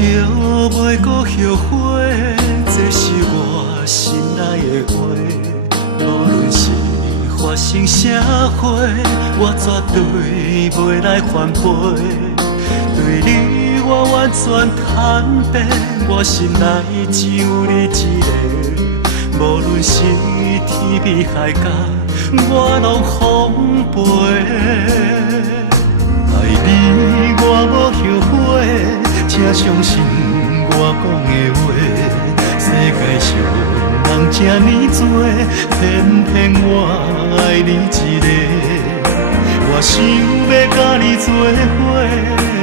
着袂搁后悔，这是我心内的话。无论是发生啥货，我绝对袂来反悔。对你我完全坦白，我心内只有你一个。无论是天边海角，我拢奉陪。爱你我无后悔。请相信我讲的话，世界上人这呢多，偏偏我爱你一个。我想要甲你做伙，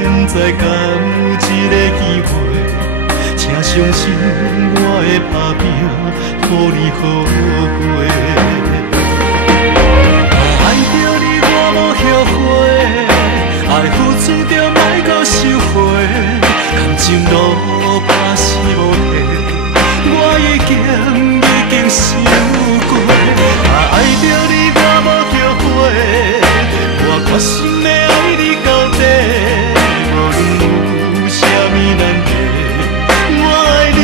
不知敢有一个机会。请相信我会打拼，予你好过。爱着你我无后悔，爱付出着莫搁收回。感情路怕是无退，我已经想过。爱着你我无后悔，我决心要爱你到底。无论有啥物难题，我爱你，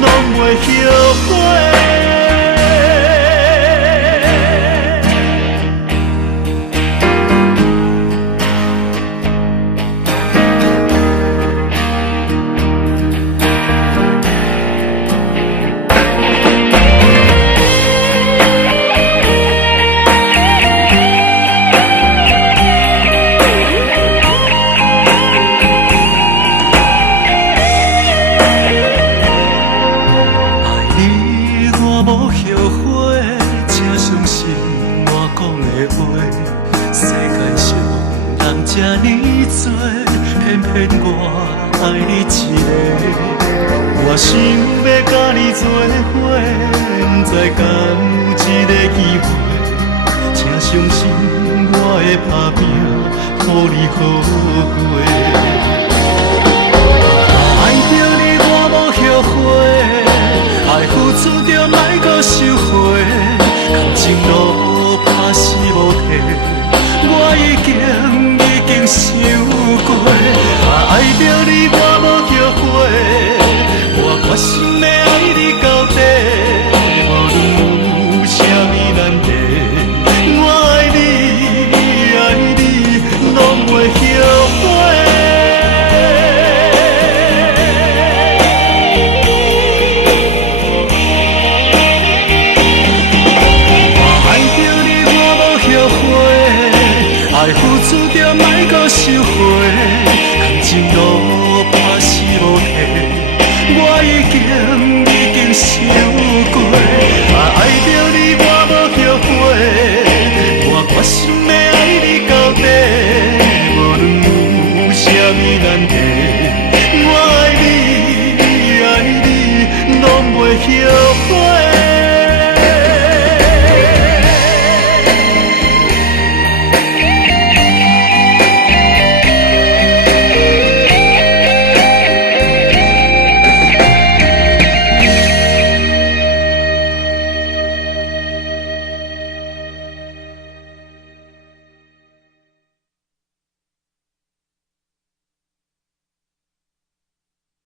拢袂后悔。这呢多，偏偏我爱你一个。我想要甲你做伙，不知敢有一个机会。请相信我会打拼，予你好过。爱着你我无后悔，爱付出着莫搁收回。感情路怕是无退，我已经想过。爱着你我无后悔，我决心要爱你到底。无论有啥物难题，我爱你，拢袂后悔。爱着你我无后悔，爱付出着莫搁收回。感情路怕是无退，我已经想过。爱着你我无后悔，我决心要爱你到底。无论有啥物难题，我